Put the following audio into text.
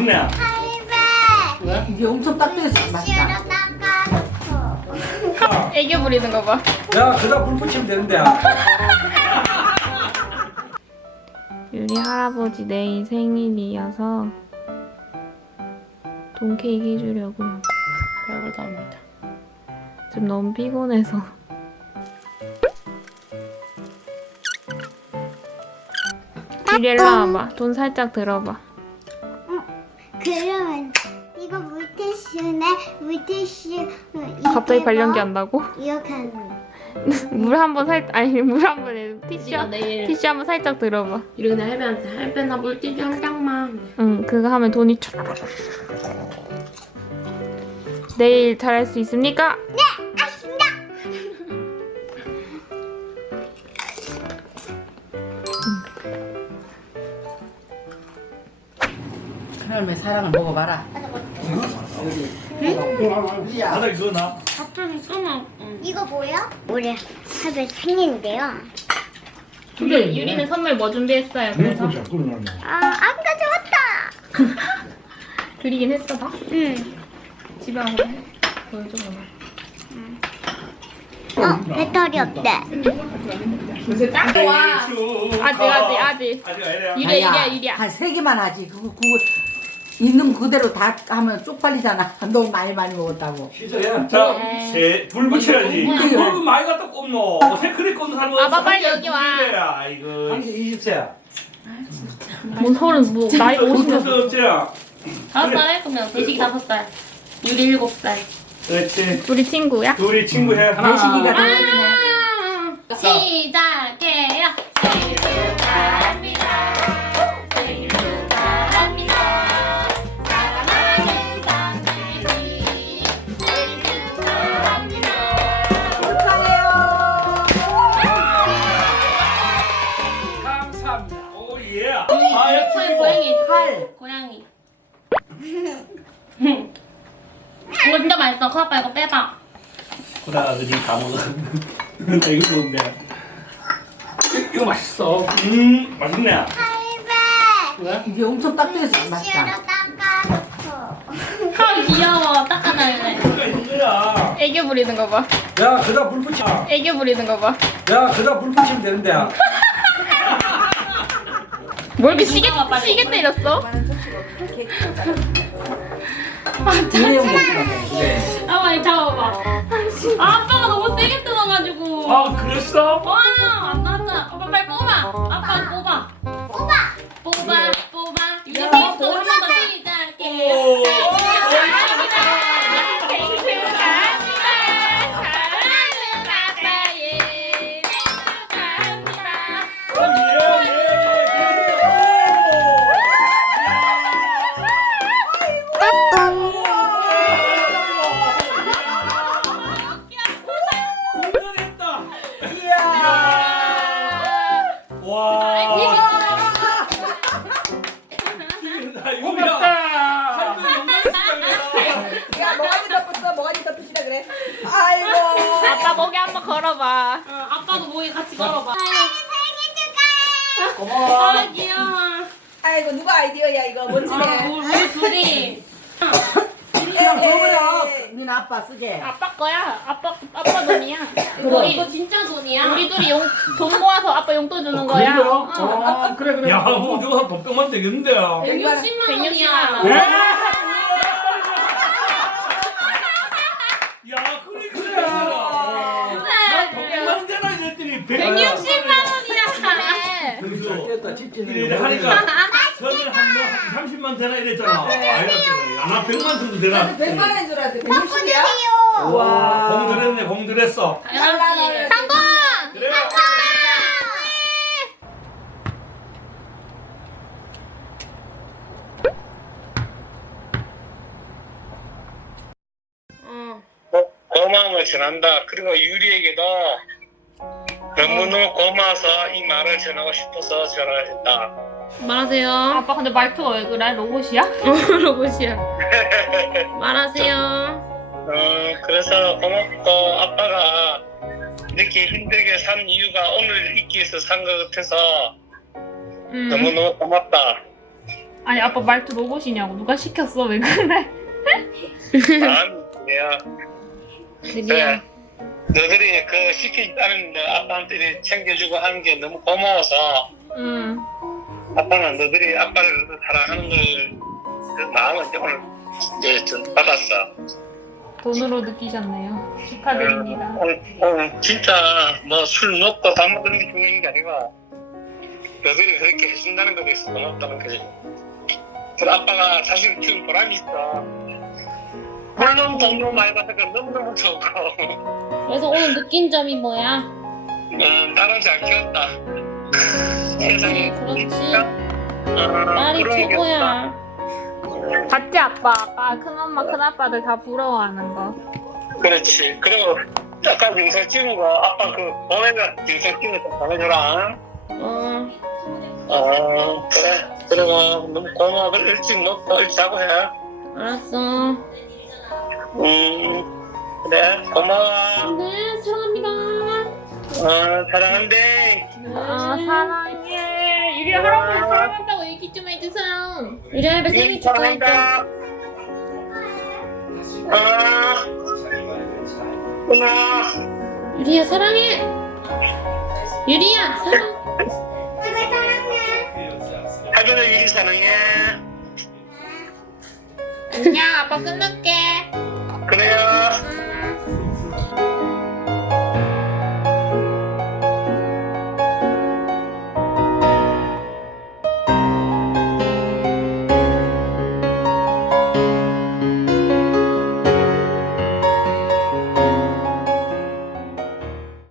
맛있네. 할배. 이게 엄청 딱딱해서 맛있다. 닦아놓고. 애교 부리는 거 봐. 야, 그다 불 붙이면 되는데. 유리 할아버지 내일 생일이어서 돈 케이크 해주려고 별걸도 합니다. 지금 너무 피곤해서 유리 일로 와봐. 돈 살짝 들어봐. 그러면 이거 물티슈네 물티슈 갑자기 발연기 한다고? 이렇게 하는 거. 물한 번 살 아니 물 한번 해. 티슈 네가 내일 티슈 한 번 살짝 들어봐. 그냥 할배한테 할배 나 물티슈 한 장만. 응 그거 하면 돈이 촥. 내일 잘할 수 있습니까? 큰 할매 사랑을 먹어봐라. 바닥에 그거 나. 갑자기 끊어. 응. 이거 뭐야? 우리 할배 생일인데요. 유리, 유리는 선물 뭐 준비했어요? 그래서 아 안 가져왔다. 드리긴 했어 다. 응. 집에 해. 보여줘 그러면. 어 배터리 없대. 아직 아직 아직. 아직 아니야. 유리야 유리야 유리야. 한 세 개만 하지. 그거 그거 있는 그대로 다 하면 쪽팔리잖아. 너무 많이 많이 먹었다고. 시작이야. 자, 세, 불 붙여야지. 음. 불 많이 갖다 꼽노. 세 크리 꼽는 사람 아빠 빨리 여기 와. 이거. 당신 20세야. 뭐 서른 뭐 나이 오시면 없지야. 다섯 살? 그러면 대식이 다섯 살. 유리 일곱 살. 그렇지. 우리 친구야? 둘이 친구 해. 하나. 내식이가 더 어리네. 시작 이거 진짜 맛있어. 커아빠 이거 빼봐. 구나 어디 다 먹어. 나 이거 먹는데. 이거 맛있어. 음, 맛있네. 할배. 이게 엄청 딱딱해서 맛있다. 닦아놓고. 아 귀여워. 닦아달래. 거야. 애교 부리는 거 봐. 야, 그다 불 붙여. 애교 부리는 거 봐. 야, 그다 불 붙이면 되는데. 뭐 이렇게 시계 시계 때렸어? 용 먹지 걸어봐. 어, 아빠도 목에 같이 걸어봐. 고마워. 아, 귀여워. 아이고, 누가 아이디어야, 이거. 아, 멋지네. 우리, 우리 둘이. 줘버려. 니 아빠 쓰게. 아빠 거야. 아빠 아빠 돈이야. 이거, 이거 진짜 돈이야. 우리 둘이 용, 돈 모아서 아빠 용돈 주는 거야. 어. 아, 그래 그래. 야, 뭐 저거 돈 빼면 되겠는데 요. 160만 원이야. 야, 그래 그래. 나 돈만 되나 이랬더니 160만 원이야. 그래. 이래 하니까 저는 한 30만 되나 이랬잖아. 아이가 나 100만 정도 되나. 100만 원 줄 알았는데 160이야? 주세요. 와, 공들였네, 공들였어. 성공! 어. 고- 고마움을 전한다. 그리고 유리에게도 너무너무 고마워서 이 말을 전하고 싶어서 전화를 했다. 말하세요. 아빠 근데 말투가 왜 그래? 로봇이야? 로봇이야. 말하세요. 어, 그래서 고맙고 아빠가 이렇게 힘들게 산 이유가 오늘 있기 위해서 산 것 같아서 음. 너무너무 고맙다. 아니 아빠 말투 로봇이냐고 누가 시켰어 왜 그래? 그래요. 그래. 너들이 그 시키지 데 아빠한테 이렇게 챙겨주고 하는 게 너무 고마워서 응. 아빠는 너들이 아빠를 사랑하는 걸그 마음을 오늘 이제 좀 받았어. 돈으로 느끼셨네요. 축하드립니다. 오늘, 오늘 진짜 뭐 술 먹고 밥 먹는 게 중요한 게 아니고 너들이 그렇게 해준다는 것에 있어서 고맙다는 거지. 그래서 아빠가 자식 키운 보람이 있어. 물론 많이 받아서 너무너무 좋고 그래서 오늘 느낀 점이 뭐야? 음, 딸은 잘 키웠다. 세상에 그렇지. 어, 딸이 최고야. 봤지 아빠? 아빠 큰엄마 큰아빠들 다 부러워하는 거. 그렇지. 그리고 아까 영상 찍은 거 아빠 그 보내면 영상 찍은 거 보내줘라. 어, 어 그래. 그리고 너무 고마워. 일찍 먹고 일찍 자고 해. 알았어. 음 그래 고마워. 네, 사랑합니다. 어 사랑한대. 아 사랑해. 유리 할아버지 사랑한다고 얘기 좀 해주세요. 우리 할배 생일. 사랑한다. 어 고마워. 유리야 사랑해. 유리야 사랑. 하준아 유리 사랑해. 안녕 아빠 끊을게. 그래요.